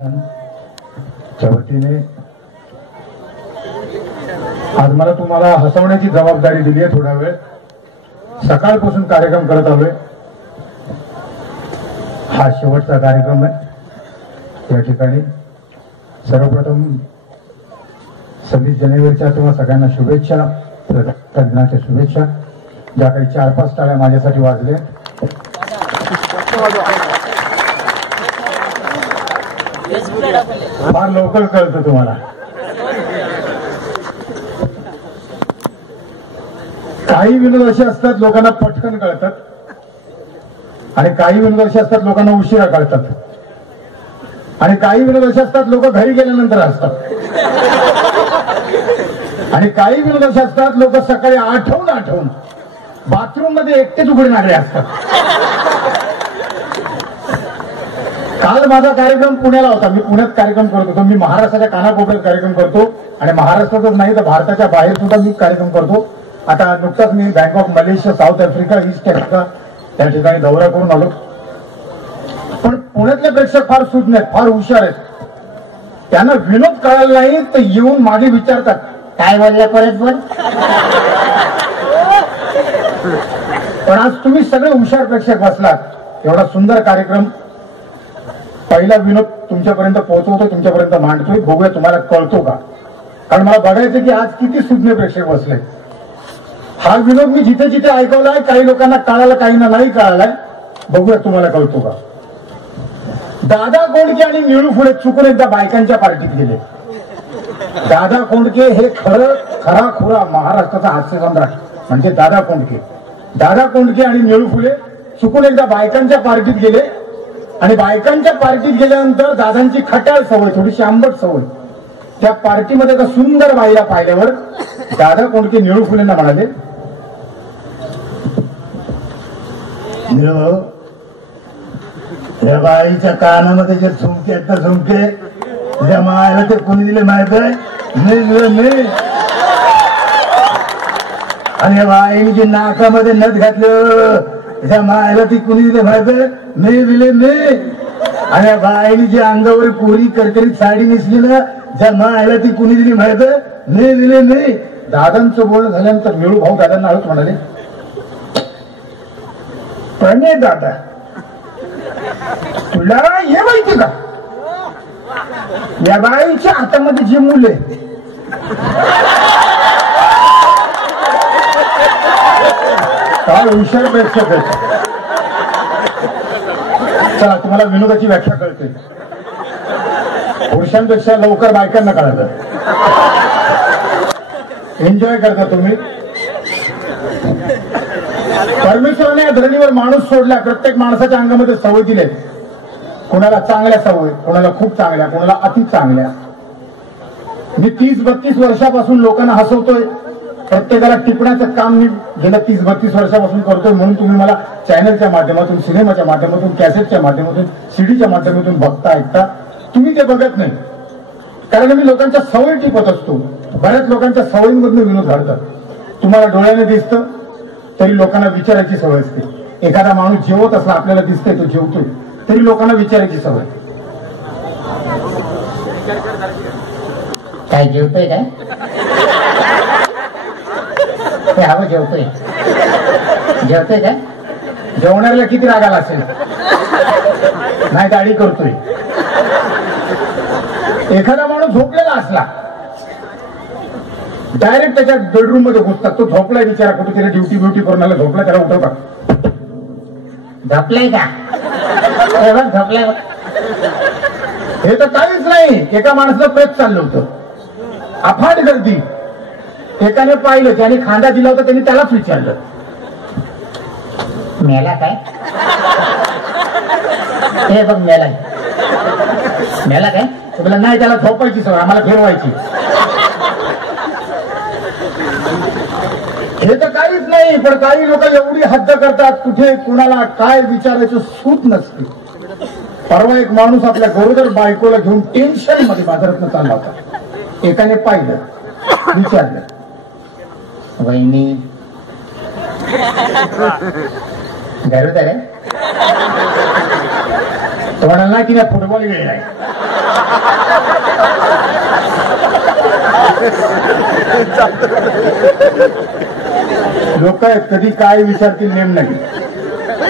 च्या वतीने आज मला तुम्हाला हसवण्याची जबाबदारी दिली आहे. थोडा वेळ सकाळपासून कार्यक्रम करत आलोय. हा शेवटचा कार्यक्रम आहे. या ठिकाणी सर्वप्रथम 26 जानेवारीच्या तुम्हाला सगळ्यांना शुभेच्छा, प्रजासत्ताक दिनाच्या शुभेच्छा. ज्या काही 4-5 टाळ्या माझ्यासाठी वाजल्या. फार लवकर कळतं तुम्हाला. काही विनोद असे असतात लोकांना पटकन कळतात आणि काही विनोद असे असतात लोकांना उशिरा कळतात आणि काही विनोद असे असतात लोक घरी गेल्यानंतर असतात आणि काही विनोद असे असतात लोक सकाळी आठवून बाथरूम मध्ये एकटेच उघडे नागडे असतात. काल माझा कार्यक्रम पुण्याला होता. मी पुण्यात कार्यक्रम करत होतो. मी महाराष्ट्राच्या कानाकोपऱ्यात कार्यक्रम करतो आणि महाराष्ट्रातच नाही तर भारताच्या बाहेर सुद्धा मी कार्यक्रम करतो. आता नुकताच मी Bangkok, Malaysia, South Africa, East Africa त्या ठिकाणी दौरा करून आलो. पण पुण्यातले प्रेक्षक फार सुज्ञ आहेत, फार हुशार आहेत. त्यांना विनोद कळायला नाही तर येऊन मागे विचारतात काय बोलल्या परत बोल. पण आज तुम्ही सगळे हुशार प्रेक्षक बसलात. एवढा सुंदर कार्यक्रम, पहिला विनोद तुमच्यापर्यंत पोहोचवतो, तुमच्यापर्यंत मांडतोय. बघूया तुम्हाला कळतो का. कारण मला बघायचं की आज किती सुज्ञ प्रेक्षक बसले. हा विनोद मी जिथे जिथे ऐकवलाय काही लोकांना कळाला, काहींना नाही कळालाय. बघूया तुम्हाला कळतो का. दादा कोंडके आणि निळू फुले चुकून एकदा बायकांच्या पार्टीत गेले. दादा कोंडके हे खरा खुरा महाराष्ट्राचा हास्य सम्राट म्हणजे दादा कोंडके. दादा कोंडके आणि निळू फुले चुकून एकदा बायकांच्या पार्टीत गेले आणि बायकांच्या पार्टीत गेल्यानंतर दादांची खट्याळ सवय, थोडीशी आंबट सवय. त्या पार्टीमध्ये एका सुंदर बाईला पाहिल्यावर दादा कोंडके निळू फुलेंना म्हणाले, त्या बाईच्या कानामध्ये जे झुमके आहेत ना झुमके, त्या मायला ते कोणी दिले माहित आहे. मी आणि या बाईने जे नाकामध्ये नथ घातलं त्या मायला ती कुणी दिले माहित आहे. मी दिले मी. आणि या बाईने जे अंगावर कोरी करकरीत साडी नेसली ना त्या मायला ती कुणी दिली माहित आहे. मी दिले मी. दादांचं बोलणं झाल्यानंतर निळू भाऊ दादांना हळूच म्हणाले, प्रणय दादा तुला हे माहिती का या बाईच्या हातामध्ये जे मुले काय हुशार प्रेक्षक आहेत. चला तुम्हाला विनोदाची व्याख्या कळते. पुरुषांपेक्षा लवकर बायकांना कळतं. एन्जॉय करता तुम्ही. परमेश्वराने या धरणीवर माणूस सोडला. प्रत्येक माणसाच्या अंगामध्ये सवय दिले. कोणाला चांगल्या सवय, कोणाला खूप चांगल्या, कोणाला अति चांगल्या. मी 30-32 वर्षापासून लोकांना हसवतोय. प्रत्येकाला टिपण्याचं काम मी गेल्या 30-32 वर्षापासून करतोय. म्हणून तुम्ही मला चॅनलच्या माध्यमातून, सिनेमाच्या माध्यमातून, कॅसेटच्या माध्यमातून, सीडीच्या माध्यमातून बघता ऐकता. तुम्ही ते बघत नाही कारण मी लोकांच्या सवयी टिपत असतो. बऱ्याच लोकांच्या सवयींमधून विनोद घडतात. तुम्हाला डोळ्याने दिसतं तरी लोकांना विचारायची सवय असते. एखादा माणूस जेवत असला, आपल्याला दिसतंय तो जेवतोय, तरी लोकांना विचारायची सवय. काय जेवतोय काय ते हवं जेवतोय जेवतोय काय. जेवणाऱ्याला किती राग आला असेल. नाही दाढी करतोय. एखादा माणूस झोपलेला असला डायरेक्ट त्याच्या बेडरूम मध्ये घुसतात. तो झोपलाय बिचारा, कुठे त्याला ड्युटी करून आला, झोपला, त्याला उठवतात. झोपलाय का झोपलाय. हे तर काहीच नाही. एका माणसाचं प्रेत चाललं होतं, अफाट गर्दी. एकाने पाहिलं, त्याने खांदा दिला होता, त्यांनी त्यालाच विचारलं मेला काय. हे बघ मेला मेला काय. तुला नाही, त्याला झोपायची सवय, आम्हाला फिरवायची. हे तर काहीच नाही. पण काही लोक एवढी हद्द करतात, कुठे कुणाला काय विचारायचं सूट नसते. परवा एक माणूस आपल्या गरोदर बायकोला घेऊन टेन्शन मध्ये बाजारात चालला होता. एकाने पाहिलं, विचारलं, वहिनी गरोदर आहे. तो म्हणाला की फुटबॉल खेळलाय. लोक कधी काय विचारतील नेम नाही.